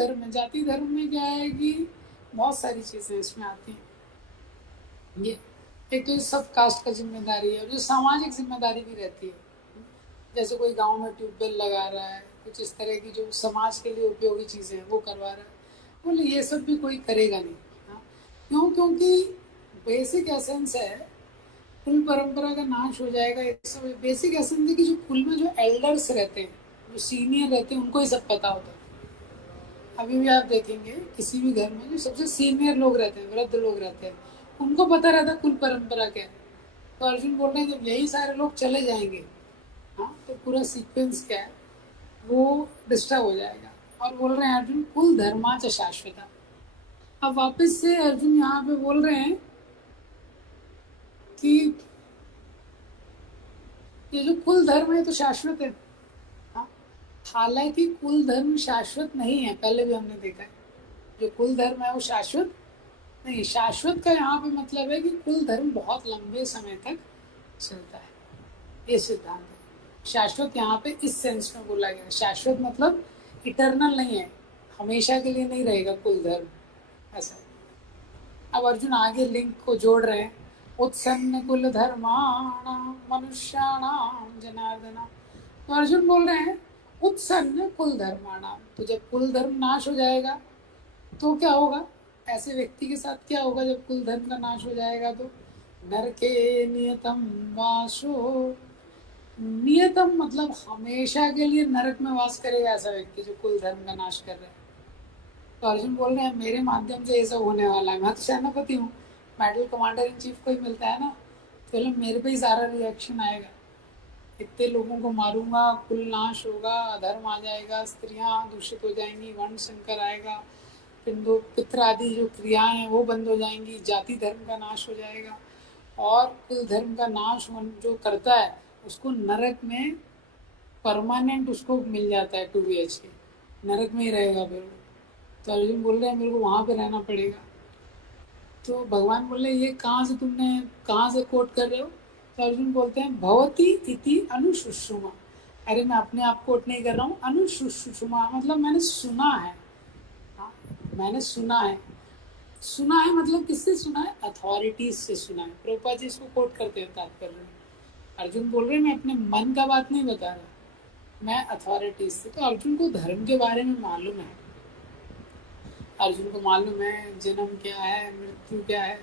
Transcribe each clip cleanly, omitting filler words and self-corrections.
धर्म है। जाति धर्म में क्या है कि बहुत सारी चीज़ें इसमें आती हैं। ये एक तो सब कास्ट का जिम्मेदारी है, और जो सामाजिक जिम्मेदारी भी रहती है, जैसे कोई गांव में ट्यूबवेल लगा रहा है, कुछ इस तरह की जो समाज के लिए उपयोगी चीज़ें हैं वो करवा रहा है, बोले ये सब भी कोई करेगा नहीं। हाँ, क्यों? क्योंकि बेसिक एसेंस है, कुल परंपरा का नाश हो जाएगा। ये सब बेसिक एसेंस है कि जो कुल में जो एल्डर्स रहते हैं, जो सीनियर रहते हैं, उनको ही सब पता होता है। अभी भी आप देखेंगे किसी भी घर में जो सबसे सीनियर लोग रहते हैं, वृद्ध लोग रहते हैं, उनको पता रहता है कुल परंपरा क्या है। तो अर्जुन बोल रहे हैं जब यही सारे लोग चले जाएंगे, हाँ, तो पूरा सीक्वेंस क्या है वो डिस्टर्ब हो जाएगा। और बोल रहे हैं अर्जुन कुल धर्माच शाश्वता। अब वापस से अर्जुन यहाँ पे बोल रहे हैं कि ये जो कुल धर्म है तो शाश्वत है। हाँ, हालांकि कुल धर्म शाश्वत नहीं है, पहले भी हमने देखा है। जो कुल धर्म है वो शाश्वत नहीं। शाश्वत का यहाँ पे मतलब है कि कुल धर्म बहुत लंबे समय तक चलता है, ये सिद्धांत है। शाश्वत यहाँ पे इस सेंस में बोला गया है। शाश्वत मतलब इटर्नल नहीं है, हमेशा के लिए नहीं रहेगा कुल धर्म, ऐसा। अब अर्जुन आगे लिंक को जोड़ रहे हैं, उत्सन्न कुल धर्माणाम मनुष्याणाम जनार्दना। तो अर्जुन बोल रहे हैं उत्सन्न कुल धर्माणाम, तो जब कुल धर्म नाश हो जाएगा तो क्या होगा, ऐसे व्यक्ति के साथ क्या होगा जब कुल धर्म का नाश हो जाएगा? तो नरके नियतम वासो। नियतम मतलब हमेशा के लिए नरक में वास करेगा ऐसा व्यक्ति जो कुल धर्म का नाश कर रहा है। तो अर्जुन बोल रहे हैं मेरे माध्यम से ये सब होने वाला है। मैं तो सेनापति हूँ, मेडल कमांडर इन चीफ को ही मिलता है ना, तो मेरे पे ही सारा रिएक्शन आएगा। इतने लोगों को मारूंगा, कुल नाश होगा, अधर्म आ जाएगा, स्त्रियां दूषित हो जाएंगी, वर्ण संकर आएगा, पिंडो पित्र आदि जो क्रियाएं हैं वो बंद हो जाएंगी, जाति धर्म का नाश हो जाएगा। और कुल धर्म का नाश जो करता है उसको नरक में परमानेंट उसको मिल जाता है 2 BHK, नरक में ही रहेगा फिर। तो अर्जुन बोल रहे हैं मेरे को वहाँ पे रहना पड़ेगा। तो भगवान बोल रहे ये कहाँ से कोट कर रहे हो? तो अर्जुन बोलते हैं भवती इति अनुशुश्रुमा। अरे मैं अपने आप कोट नहीं कर रहा हूँ, अनुशुश्रुमा मतलब मैंने सुना है। हाँ, मैंने सुना है। सुना है मतलब किससे सुना है? अथॉरिटीज से सुना है। प्रभुपाद जी इसको कोट करते हैं तात्पर्य। अर्जुन बोल रहे मैं अपने मन का बात नहीं बता रहा, मैं अथॉरिटीज से। तो अर्जुन को धर्म के बारे में मालूम है। अर्जुन को मालूम है जन्म क्या है, मृत्यु क्या है,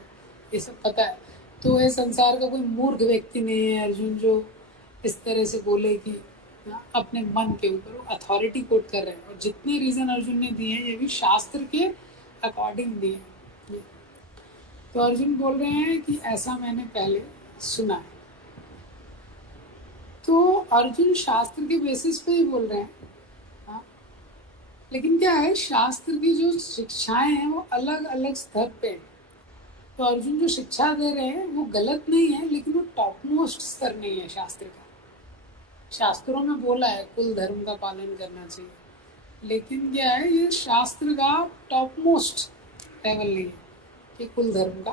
ये सब पता है। तो ये संसार का कोई मूर्ख व्यक्ति नहीं है अर्जुन जो इस तरह से बोले कि अपने मन के ऊपर अथॉरिटी कोट कर रहे हैं। और जितने रीजन अर्जुन ने दिए हैं ये भी शास्त्र के अकॉर्डिंग दिए। तो अर्जुन बोल रहे हैं कि ऐसा मैंने पहले सुना है। तो अर्जुन शास्त्र के बेसिस पे ही बोल रहे हैं। हाँ, लेकिन क्या है, शास्त्र की जो शिक्षाएं हैं वो अलग अलग स्तर पे। तो अर्जुन जो शिक्षा दे रहे हैं वो गलत नहीं है, लेकिन वो टॉप मोस्ट स्तर नहीं है शास्त्र का। शास्त्रों में बोला है कुल धर्म का पालन करना चाहिए, लेकिन क्या है ये शास्त्र का टॉप मोस्ट लेवल नहीं है कि कुल धर्म का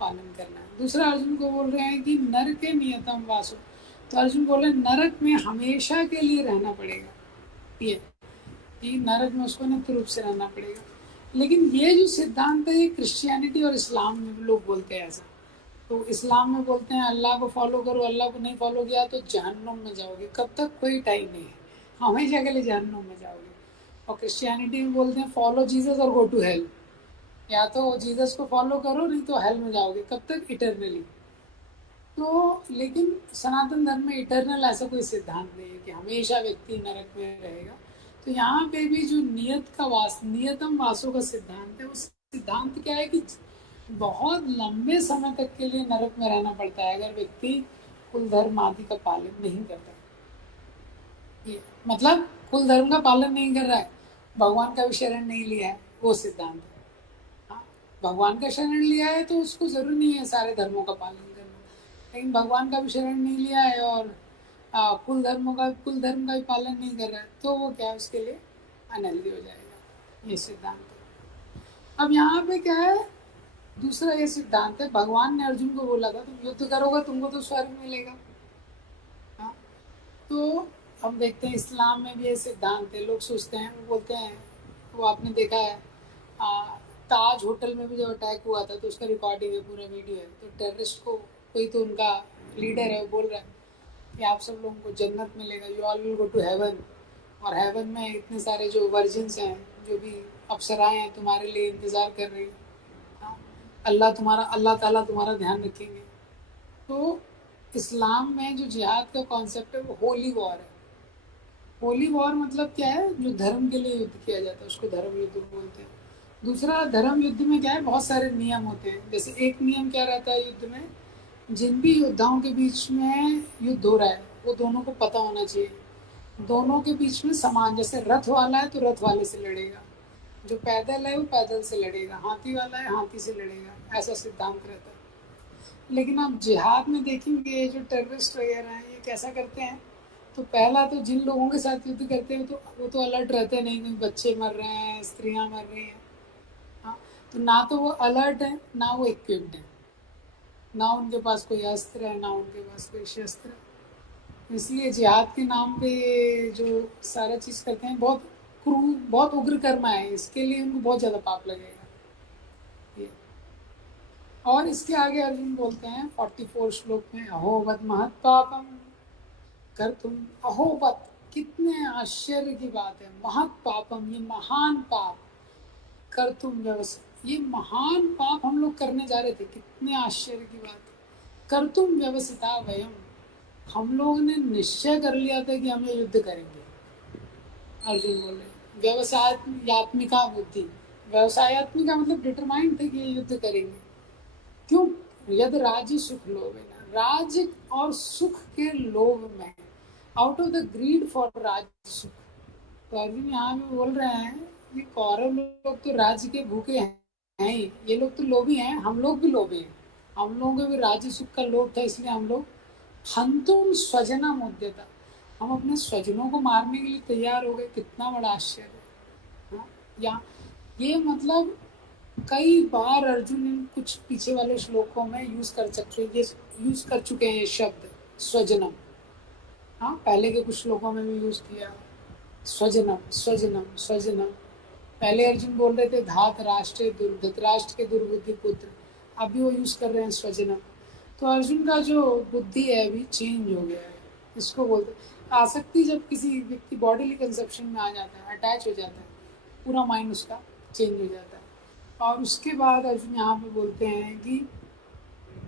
पालन करना है। दूसरा अर्जुन को बोल रहे हैं कि नर के नियतम वासु। तो अर्जुन बोले नरक में हमेशा के लिए रहना पड़ेगा, ये कि नरक में उसको नित्य रूप से रहना पड़ेगा। लेकिन ये जो सिद्धांत है ये क्रिश्चियनिटी और इस्लाम में लोग बोलते हैं ऐसा। तो इस्लाम में बोलते हैं अल्लाह को फॉलो करो, अल्लाह को नहीं फॉलो किया तो जहन्नुम में जाओगे। कब तक? कोई टाइम नहीं है, हमेशा के लिए जहन्नुम में जाओगे। और क्रिश्चियनिटी में बोलते हैं फॉलो जीसस और गो टू हेल। या तो जीसस को फॉलो करो, नहीं तो हेल में जाओगे। कब तक? इटरनली। तो लेकिन सनातन धर्म में इटरनल ऐसा कोई सिद्धांत नहीं है कि हमेशा व्यक्ति नरक में रहेगा। तो यहाँ पे भी जो नियतम वासों का सिद्धांत है, वो सिद्धांत क्या है कि बहुत लंबे समय तक के लिए नरक में रहना पड़ता है अगर व्यक्ति कुल धर्म आदि का पालन नहीं करता। ये मतलब कुल धर्म का पालन नहीं कर रहा है, भगवान का भी शरण नहीं लिया है, वो सिद्धांत है। हाँ, भगवान का शरण लिया है तो उसको जरूरी नहीं है सारे धर्मों का पालन करना, लेकिन भगवान का भी शरण नहीं लिया है और कुल धर्म का भी पालन नहीं कर रहा है, तो वो क्या है उसके लिए अनहेल्दी हो जाएगा। ये सिद्धांत है। अब यहाँ पे क्या है, दूसरा ये सिद्धांत है, भगवान ने अर्जुन को बोला था तुम युद्ध करोगे तुमको तो स्वर्ग मिलेगा। हाँ, तो हम देखते हैं इस्लाम में भी ये सिद्धांत है। लोग सोचते हैं, वो बोलते हैं वो आपने देखा है ताज होटल में भी जब अटैक हुआ था तो उसका रिकॉर्डिंग है, पूरा वीडियो है। तो टेररिस्ट को कोई तो उनका लीडर है, वो बोल रहा है कि आप सब लोगों को जन्नत मिलेगा, you all will go to heaven, और हेवन में इतने सारे जो वर्जिन्स हैं, जो भी अप्सराएं हैं, तुम्हारे लिए इंतज़ार कर रही हैं। हाँ, अल्लाह ताला तुम्हारा ध्यान रखेंगे। तो इस्लाम में जो जिहाद का कॉन्सेप्ट है वो होली वॉर है। होली वॉर मतलब क्या है, जो धर्म के लिए युद्ध किया जाता है उसको धर्म युद्ध बोलते हैं। दूसरा, धर्म युद्ध में क्या है, बहुत सारे नियम होते हैं। जैसे एक नियम क्या रहता है युद्ध में, जिन भी योद्धाओं के बीच में युद्ध हो रहा है वो दोनों को पता होना चाहिए, दोनों के बीच में समान। जैसे रथ वाला है तो रथ वाले से लड़ेगा, जो पैदल है वो पैदल से लड़ेगा, हाथी वाला है हाथी से लड़ेगा, ऐसा सिद्धांत रहता है। लेकिन आप जिहाद में देखेंगे जो टेररिस्ट वगैरह हैं ये कैसा करते हैं, तो पहला तो जिन लोगों के साथ युद्ध करते हैं तो वो तो अलर्ट रहते हैं, नहीं बच्चे मर रहे हैं, स्त्रियां मर रही हैं। हाँ, तो ना तो वो अलर्ट है, ना वो इक्विप्ड है, ना उनके पास कोई अस्त्र है, ना उनके पास कोई शस्त्र है। इसलिए जिहाद के नाम पे जो सारा चीज़ करते हैं बहुत क्रूर, बहुत उग्र कर्म है, इसके लिए उनको बहुत ज़्यादा पाप लगेगा ये। और इसके आगे अर्जुन बोलते हैं 44 श्लोक में, अहोवत महत पापम कर तुम, अहोवत कितने आश्चर्य की बात है, महत पापम ये महान पाप, कर तुम व्यवस्थित, ये महान पाप हम लोग करने जा रहे थे, कितने आश्चर्य की बात है। कर तुम व्यवस्थिता वयम, हम लोग ने निश्चय कर लिया था कि हम ये युद्ध करेंगे। अर्जुन बोले व्यवसायत्मिका बुद्धि, व्यवसायत्मिका मतलब डिटरमाइंड थे कि ये युद्ध करेंगे। क्यों? यद राज्य सुख लोभ है, राज्य और सुख के लोभ में, out of the greed for राज्य सुख। तो अर्जुन यहाँ पे बोल रहे हैं ये कौरव लोग तो राज्य के भूखे हैं ही, ये लोग तो लोभी हैं, हम लोग भी लोभी हैं, हम लोगों को भी राज्य सुख का लोभ था, इसलिए हम लोग हंतुम स्वजना मुद्यता, हम अपने स्वजनों को मारने के लिए तैयार हो गए। कितना बड़ा आश्चर्य है। या ये मतलब कई बार अर्जुन इन कुछ पीछे वाले श्लोकों में यूज कर चुके हैं ये शब्द स्वजनम। हाँ, पहले के कुछ श्लोकों में भी यूज किया स्वजनम स्वजनम स्वजनम। पहले अर्जुन बोल रहे थे धात राष्ट्र धृतराष्ट्र के दुर्बुद्धि पुत्र, अभी वो यूज कर रहे हैं स्वजनम। तो अर्जुन का जो बुद्धि है अभी चेंज हो गया है, इसको बोलते आसक्ति। जब किसी व्यक्ति बॉडीली कंसेप्शन में आ जाता है, अटैच हो जाता है, पूरा माइंड उसका चेंज हो जाता है। और उसके बाद अर्जुन यहाँ पे बोलते हैं कि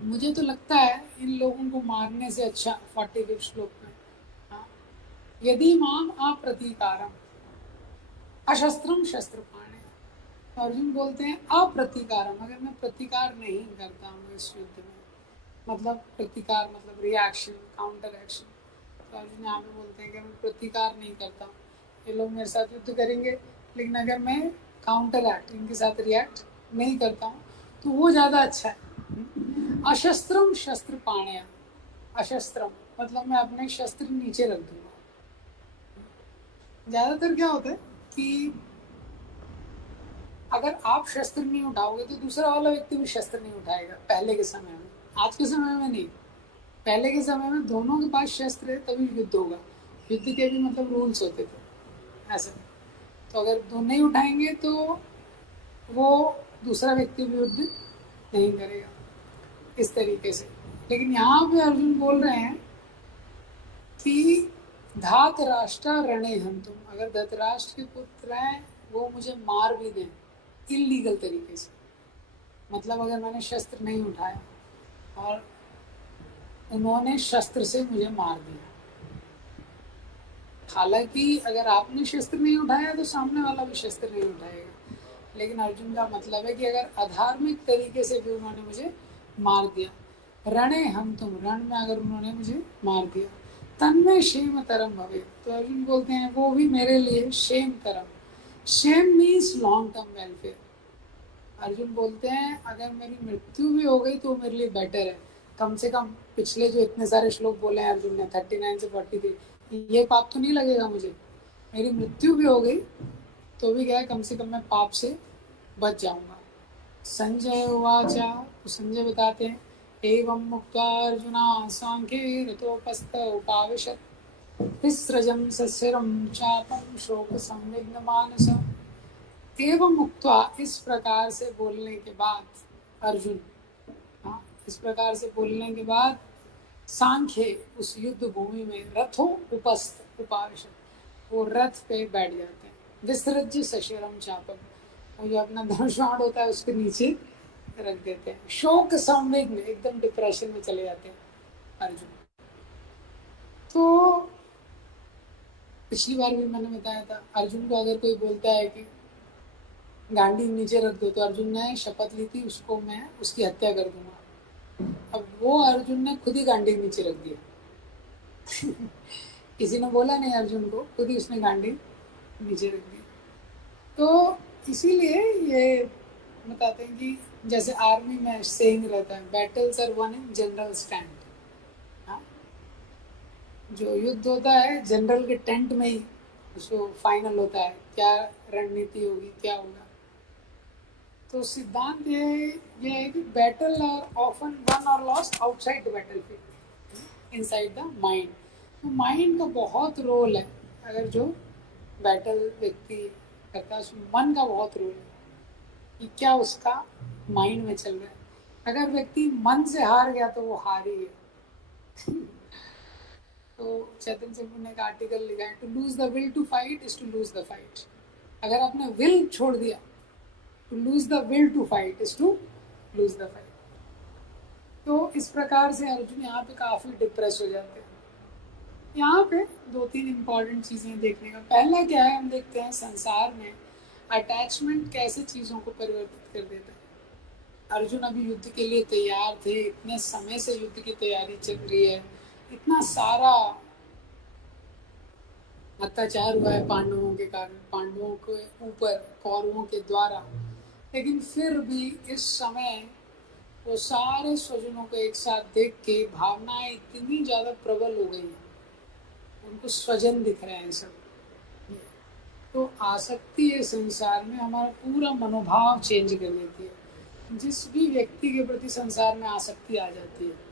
मुझे तो लगता है इन लोगों को मारने से अच्छा 45 श्लोक में, हाँ, यदि माम अप्रतीकारम अशस्त्रम शस्त्रपाणे, अर्जुन बोलते हैं अप्रतीकारम, अगर मैं प्रतिकार नहीं करता हूँ इस युद्ध में, मतलब प्रतिकार मतलब रिएक्शन, काउंटर एक्शन। तो अर्जुन यहाँ पे बोलते हैं कि मैं प्रतिकार नहीं करता हूँ, ये लोग मेरे साथ युद्ध करेंगे, लेकिन अगर मैं काउंटर एक्ट, इनके साथ रिएक्ट नहीं करता हूँ तो वो ज़्यादा अच्छा है। अशस्त्रम शस्त्र पाणया, अशस्त्रम मतलब मैं अपने शस्त्र नीचे रख दूंगा। ज़्यादातर क्या होता है कि अगर आप शस्त्र नहीं उठाओगे तो दूसरा वाला व्यक्ति भी शस्त्र नहीं उठाएगा। पहले के समय में, आज के समय में नहीं, पहले के समय में दोनों के पास शस्त्र है तभी युद्ध होगा। युद्ध के भी मतलब रूल्स होते थे ऐसे। तो अगर दोनों नहीं उठाएंगे तो वो दूसरा व्यक्ति भी युद्ध नहीं करेगा इस तरीके से। लेकिन यहाँ पे अर्जुन बोल रहे हैं कि धात राष्ट्र रणे हंतुम, अगर धृतराष्ट्र के पुत्र हैं वो मुझे मार भी दें इलीगल तरीके से, मतलब अगर मैंने शस्त्र नहीं उठाया और उन्होंने शस्त्र से मुझे मार दिया। हालांकि अगर आपने शस्त्र नहीं उठाया तो सामने वाला भी शस्त्र नहीं उठाएगा, लेकिन अर्जुन का मतलब है कि अगर अधार्मिक तरीके से भी उन्होंने मुझे मार दिया, रणे हम तुम, रण में अगर उन्होंने मुझे मार दिया, तन्मे क्षेम तरम भवे, तो अर्जुन बोलते हैं वो भी मेरे लिए क्षेम तरम, क्षेम means long term welfare. Arjun बोलते हैं अगर मेरी मृत्यु भी हो गई तो मेरे लिए बेटर है, कम से कम पिछले जो इतने सारे श्लोक बोले हैं अर्जुन ने 39 से 43, ये पाप तो नहीं लगेगा मुझे। मेरी मृत्यु भी हो गई तो भी क्या है, कम से कम मैं पाप से बच जाऊंगा। संजय उवाचा, तो संजय बताते हैं एवं मुक्त्वा अर्जुना सांख्ये रतोपस्थ उपाविशत् विसृजं सस्यरं चापं शोक संविघ्न मानस। एवं उक्त्वा, इस प्रकार से बोलने के बाद अर्जुन, हाँ, इस प्रकार से बोलने के बाद सांख्य उस युद्ध भूमि में रथो उपस्थ उपाविशत, वो रथ पे बैठ जाते हैं। विसृज्य सशरम चापम, वो जो अपना धनुष बाण होता है उसके नीचे रख देते हैं। शोक संवेग में, एकदम डिप्रेशन में चले जाते हैं अर्जुन। तो पिछली बार भी मैंने बताया था, अर्जुन को अगर कोई बोलता है कि गांडी नीचे रख दो, तो अर्जुन ने शपथ ली थी उसको मैं उसकी हत्या कर दूंगा। अब वो अर्जुन ने खुद ही गांडी नीचे रख दिया। किसी ने बोला नहीं अर्जुन को, खुद ही उसने गांडी नीचे रख दी। तो इसीलिए ये बताते हैं कि जैसे आर्मी में सेइंग रहता है, battles are won in general stand. जो युद्ध होता है जनरल के टेंट में ही उसको फाइनल होता है, क्या रणनीति होगी, क्या होगा। तो सिद्धांत ये है कि बैटल आर ऑफन वन और lost outside the battlefield, inside the mind. तो माइंड का बहुत रोल है। अगर जो बैटल व्यक्ति करता है उसमें मन का बहुत रोल है कि क्या उसका माइंड में चल रहा है। अगर व्यक्ति मन से हार गया तो वो हार ही है। तो चेतन सिंह ने एक आर्टिकल लिखा है, to lose the will to fight is to lose the fight. अगर आपने विल छोड़ दिया, to lose the will to fight is to lose the fight. तो इस प्रकार से अर्जुन यहाँ पे काफी डिप्रेस हो जाते हैं। यहाँ पे 2-3 इम्पॉर्टेंट चीजें देखने का, पहला क्या है, हम देखते हैं संसार में अटैचमेंट कैसे चीजों को परिवर्तित कर देता है। अर्जुन अभी युद्ध के लिए तैयार थे, इतने समय से युद्ध की तैयारी चल रही है, इतना सारा अत्याचार हुआ है पांडवों के कारण, पांडवों के ऊपर कौरवों के द्वारा, लेकिन फिर भी इस समय वो सारे स्वजनों को एक साथ देख के भावनाएं इतनी ज्यादा प्रबल हो गई हैं, उनको स्वजन दिख रहे हैं सब। तो आसक्ति है संसार में हमारा पूरा मनोभाव चेंज कर देती है। जिस भी व्यक्ति के प्रति संसार में आसक्ति आ जाती है,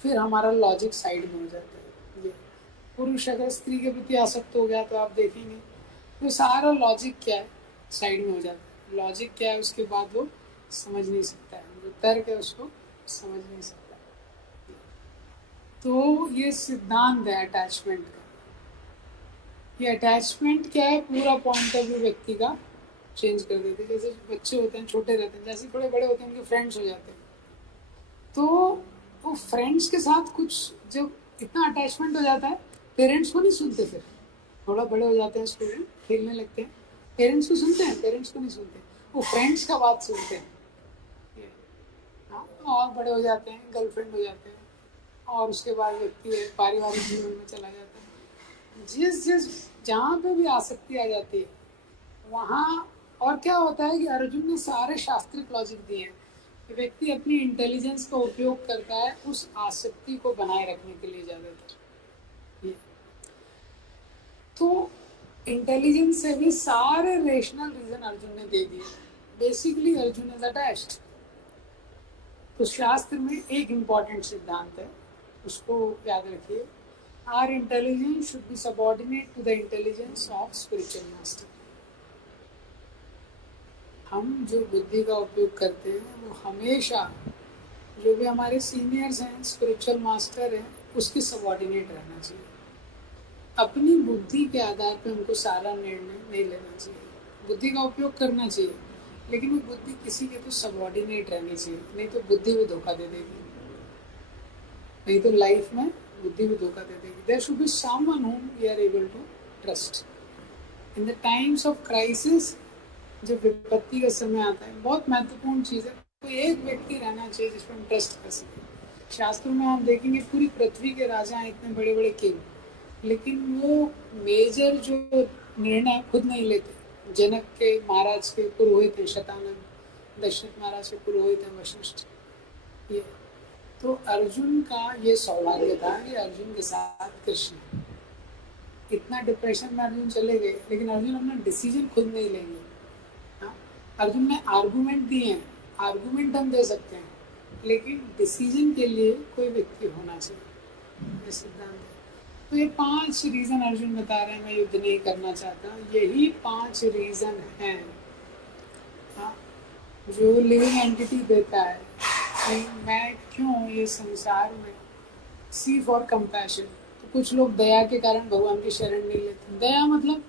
फिर हमारा लॉजिक साइड में हो जाता है। ये पुरुष अगर स्त्री के प्रति आसक्त हो गया तो आप देखेंगे तो सारा लॉजिक क्या है, साइड में हो जाता है। लॉजिक क्या है उसके बाद वो समझ नहीं सकता है, जो तर्क है उसको समझ नहीं सकता। तो ये सिद्धांत है अटैचमेंट का। ये अटैचमेंट क्या है, पूरा पॉइंट ऑफ व्यू व्यक्ति का चेंज कर देते हैं। जैसे बच्चे होते हैं, छोटे रहते हैं, जैसे थोड़े बड़े होते हैं उनके फ्रेंड्स हो जाते हैं, तो वो फ्रेंड्स के साथ कुछ जब इतना अटैचमेंट हो जाता है, पेरेंट्स को नहीं सुनते। फिर थोड़ा बड़े हो जाते हैं, स्टूडेंट खेलने लगते हैं, पेरेंट्स को सुनते हैं, पेरेंट्स को नहीं सुनते, वो फ्रेंड्स का बात सुनते हैं। हाँ, और बड़े हो जाते हैं, गर्लफ्रेंड हो जाते हैं, और उसके बाद व्यक्ति पारिवारिक जीवन में चला जाता है। जिस जहाँ पे भी आसक्ति आ जाती है वहाँ, और क्या होता है कि अर्जुन ने सारे शास्त्रिक लॉजिक दिए हैं। व्यक्ति अपनी इंटेलिजेंस का उपयोग करता है उस आसक्ति को बनाए रखने के लिए ज्यादातर। तो इंटेलिजेंस से भी सारे रेशनल रीजन अर्जुन ने दे दिए। Basically Arjun is attached. तो शास्त्र में एक इम्पॉर्टेंट सिद्धांत है, उसको याद रखिए, our intelligence should be subordinate to the intelligence of spiritual master. हम जो बुद्धि का उपयोग करते हैं वो हमेशा जो भी हमारे सीनियर्स हैं, स्पिरिचुअल मास्टर हैं, उसके सबऑर्डिनेट रहना चाहिए। अपनी बुद्धि के आधार पर हमको सारा निर्णय नहीं लेना चाहिए। बुद्धि का उपयोग करना चाहिए, लेकिन वो बुद्धि किसी के तो सबऑर्डिनेट रहनी चाहिए, नहीं तो बुद्धि भी धोखा दे देगी। नहीं तो लाइफ में बुद्धि भी धोखा दे देगी। There should be someone whom we are able to trust in the times of crisis। जब विपत्ति का समय आता है, बहुत महत्वपूर्ण चीज़ है, कोई एक व्यक्ति रहना चाहिए जिस पर हम ट्रस्ट कर सकें। शास्त्रों में आप देखेंगे पूरी पृथ्वी के राजा हैं, इतने बड़े बड़े किंग, लेकिन वो मेजर जो निर्णय खुद नहीं लेते। जनक के महाराज के पुरोहित हैं शतानंद, दशरथ महाराज के पुरोहित हैं वशिष्ठ। ये तो अर्जुन का ये सौभाग्य था कि अर्जुन के साथ कृष्ण। इतना डिप्रेशन में अर्जुन चले गए, लेकिन अर्जुन अपना डिसीजन खुद नहीं लेंगे। अर्जुन ने आर्गुमेंट दिए हैं, आर्गुमेंट हम दे सकते हैं, लेकिन डिसीजन के लिए कोई व्यक्ति होना चाहिए, ये सिद्धांत है। तो ये 5 रीज़न अर्जुन बता रहे हैं मैं युद्ध नहीं करना चाहता। यही 5 रीज़न हैं जो लिविंग एंटिटी देता है कि मैं क्यों ये संसार में, सी फॉर कंपैशन। तो कुछ लोग दया के कारण भगवान की शरण नहीं लेते। दया मतलब,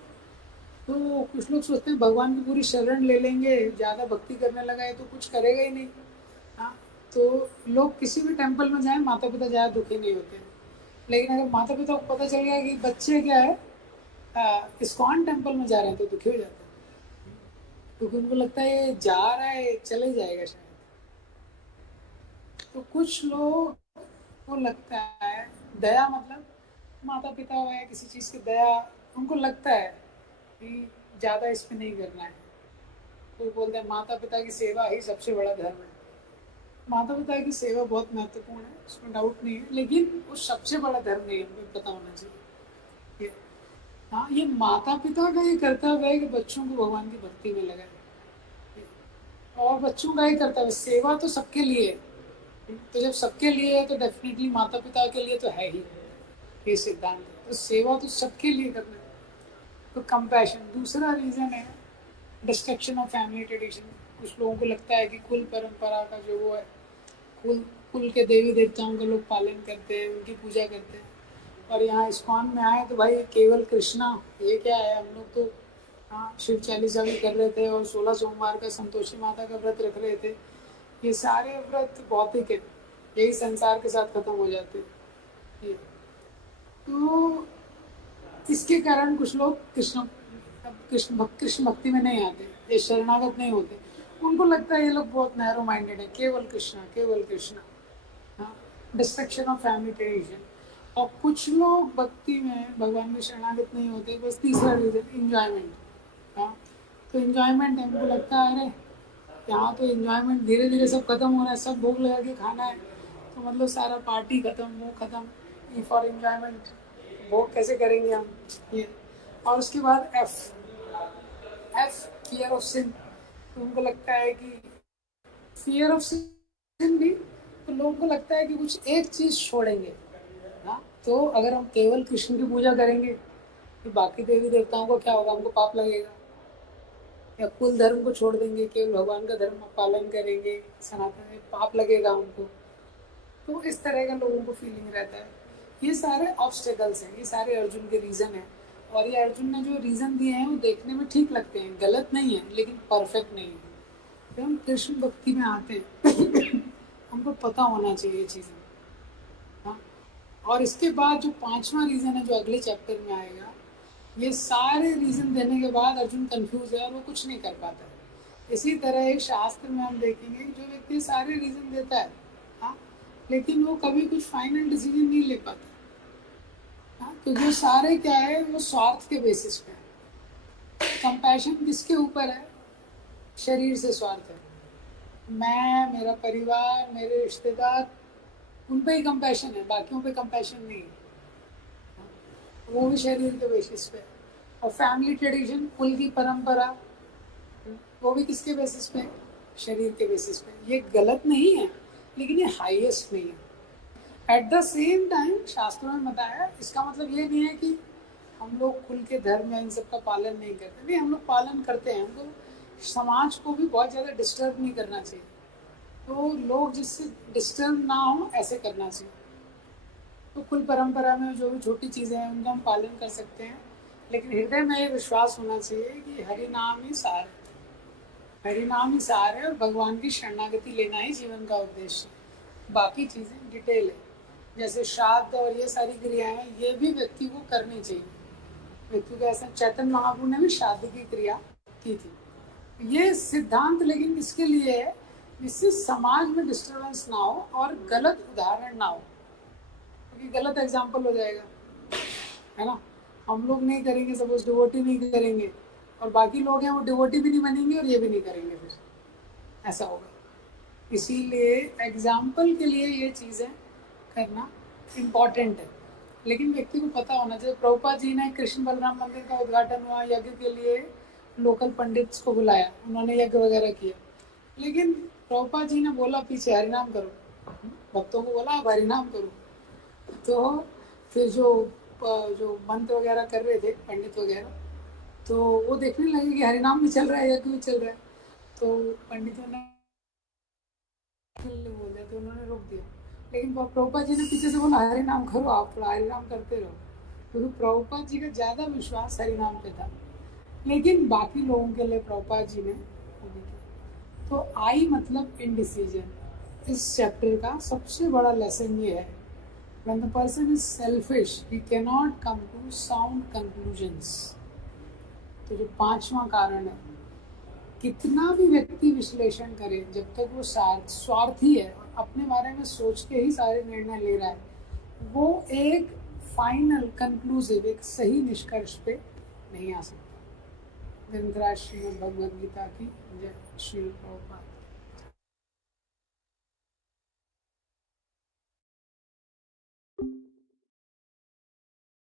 तो कुछ लोग सोचते हैं भगवान की पूरी शरण ले लेंगे, ज़्यादा भक्ति करने लगा है तो कुछ करेगा ही नहीं। हाँ, तो लोग किसी भी टेम्पल में जाएं, माता पिता ज़्यादा दुखी नहीं होते। लेकिन अगर माता पिता को पता चल गया कि बच्चे क्या है इस्कॉन टेम्पल में जा रहे हैं, तो दुखी हो जाते हैं, क्योंकि उनको लगता है ये जा रहा है चले जाएगा शायद। तो कुछ लोग को लगता है दया मतलब माता पिता हो या किसी चीज़ की दया, उनको लगता है कि ज़्यादा इस पे नहीं करना है। तो बोलते हैं माता पिता की सेवा ही सबसे बड़ा धर्म है। माता पिता की सेवा बहुत महत्वपूर्ण है, उसमें डाउट नहीं है, लेकिन वो सबसे बड़ा धर्म नहीं है, हमें पता होना चाहिए। ये हाँ, ये माता पिता का ये कर्तव्य है कि बच्चों को भगवान की भक्ति में लगाए, और बच्चों का ये कर्तव्य, सेवा तो सबके लिए है। तो जब सबके लिए है तो डेफिनेटली माता पिता के लिए तो है ही ये सिद्धांत। तो सेवा तो सबके लिए करना है। तो कंपैशन दूसरा रीज़न है, डिस्ट्रक्शन ऑफ फैमिली ट्रेडिशन। कुछ लोगों को लगता है कि कुल परंपरा का जो वो है, कुल कुल के देवी देवताओं का लोग पालन करते हैं, उनकी पूजा करते हैं, और यहाँ इस्कॉन में आए तो भाई केवल कृष्णा, ये क्या है। हम लोग तो हाँ शिव चालीसा भी कर रहे थे और 16 सोमवार का संतोषी माता का व्रत रख रहे थे। ये सारे व्रत भौतिक है, यही संसार के साथ खत्म हो जाते हैं। ये तो इसके कारण कुछ लोग कृष्ण भक्ति में नहीं आते, ये शरणागत नहीं होते। उनको लगता है ये लोग बहुत नैरो माइंडेड है, केवल कृष्णा केवल कृष्णा। हाँ, डिस्ट्रक्शन ऑफ फैमिली ट्रेडिशन। और कुछ लोग भक्ति में भगवान में शरणागत नहीं होते, बस तीसरा रीजन इंजॉयमेंट। हाँ, तो इंजॉयमेंट है, उनको लगता है अरे यहाँ तो इंजॉयमेंट धीरे धीरे सब खत्म हो रहा है, सब भोग लगा के खाना है, तो मतलब सारा पार्टी खत्म, वो खत्म, ई फॉर इंजॉयमेंट, भोग कैसे करेंगे हम ये। और उसके बाद एफ फियर ऑफ सिन। तो उनको लगता है कि फियर ऑफ सिन भी, तो लोगों को लगता है कि कुछ एक चीज़ छोड़ेंगे। हाँ, तो अगर हम केवल कृष्ण की पूजा करेंगे तो बाकी देवी देवताओं को क्या होगा, हमको पाप लगेगा। या कुल धर्म को छोड़ देंगे, केवल भगवान का धर्म पालन करेंगे सनातन में, पाप लगेगा उनको। तो इस तरह का लोगों को फीलिंग रहता है। ये सारे ऑब्स्टेकल्स हैं, ये सारे अर्जुन के रीज़न हैं। और ये अर्जुन ने जो रीज़न दिए हैं वो देखने में ठीक लगते हैं, गलत नहीं है लेकिन परफेक्ट नहीं है। जब हम कृष्ण भक्ति में आते हैं हमको पता होना चाहिए ये चीज़ें। हाँ, और इसके बाद जो पांचवा रीज़न है जो अगले चैप्टर में आएगा, ये सारे रीज़न देने के बाद अर्जुन कंफ्यूज है और वो कुछ नहीं कर पाता है। इसी तरह एक शास्त्र में हम देखेंगे जो व्यक्ति सारे रीज़न देता है, हाँ, लेकिन वो कभी कुछ फाइनल डिसीजन नहीं ले पाता। हाँ, तो जो सारे क्या है वो स्वार्थ के बेसिस पे है। कंपैशन किसके ऊपर है, शरीर से स्वार्थ है। मैं, मेरा परिवार, मेरे रिश्तेदार, उन पे ही कंपैशन है, बाकियों पे कंपैशन नहीं है। वो भी शरीर के बेसिस पे। और फैमिली ट्रेडिशन, कुल की परंपरा, वो भी किसके बेसिस पे, शरीर के बेसिस पे। ये गलत नहीं है लेकिन ये हाईएस्ट नहीं है। एट द सेम टाइम शास्त्रों में बताया, इसका मतलब ये नहीं है कि हम लोग कुल के धर्म या इन सब का पालन नहीं करते, नहीं, हम लोग पालन करते हैं। हमको समाज को भी बहुत ज़्यादा डिस्टर्ब नहीं करना चाहिए, तो लोग जिससे डिस्टर्ब ना हो ऐसे करना चाहिए। तो कुल परंपरा में जो भी छोटी चीज़ें हैं उनका हम पालन कर सकते हैं, लेकिन हृदय में ये विश्वास होना चाहिए कि हरि नाम ही सार है, हरि नाम ही सार है, और भगवान की शरणागति लेना ही जीवन का उद्देश्य है। बाकी चीज़ें डिटेल है, जैसे श्राद्ध और ये सारी क्रियाएं, ये भी व्यक्ति को करनी चाहिए। व्यक्ति को ऐसा, चैतन्य महाप्रभु ने भी श्राद्ध की क्रिया की थी। ये सिद्धांत लेकिन किसके लिए है, जिससे समाज में डिस्टर्बेंस ना हो और गलत उदाहरण ना हो, क्योंकि गलत एग्जाम्पल हो जाएगा, है ना। हम लोग नहीं करेंगे, सपोज डिवोटी नहीं करेंगे, और बाकी लोग हैं वो डिवोटी भी नहीं बनेंगे और ये भी नहीं करेंगे, फिर ऐसा होगा। इसीलिए एग्जाम्पल के लिए ये चीज़ें करना इम्पॉर्टेंट है, लेकिन व्यक्ति को पता होना चाहिए। प्रभुपाद जी ने कृष्ण बलराम मंदिर का उद्घाटन हुआ, यज्ञ के लिए लोकल पंडित्स को बुलाया, उन्होंने यज्ञ वगैरह किया, लेकिन प्रभुपाद जी ने बोला पीछे हरिनाम करो, भक्तों को बोला आप हरिनाम करो। तो फिर जो मंत्र वगैरह कर रहे थे पंडित वगैरह, तो वो देखने लगे कि हरिनाम भी चल रहा है, यज्ञ भी चल रहा है। तो पंडितों ने बोले तो उन्होंने रोक दिया। लेकिन प्रभुपाद जी ने पीछे से बोला हरि नाम करो, आप हरि नाम करते रहो, क्योंकि प्रभुपाद जी का ज़्यादा विश्वास हरि नाम पे था। लेकिन बाकी लोगों के लिए प्रभुपाद जी ने तो आई मतलब इनडिसीजन। इस चैप्टर का सबसे बड़ा लेसन ये है, when the person is selfish he cannot come to sound conclusions। तो जो पांचवा कारण है, कितना भी व्यक्ति विश्लेषण करे, जब तक वो स्वार्थी है और अपने बारे में सोच के ही सारे निर्णय ले रहा है, वो एक फाइनल कंक्लूसिव एक सही निष्कर्ष पे नहीं आ सकता। ग्रंथराज श्रीमद् भगवद गीता की जय। श्री प्रभुपाद।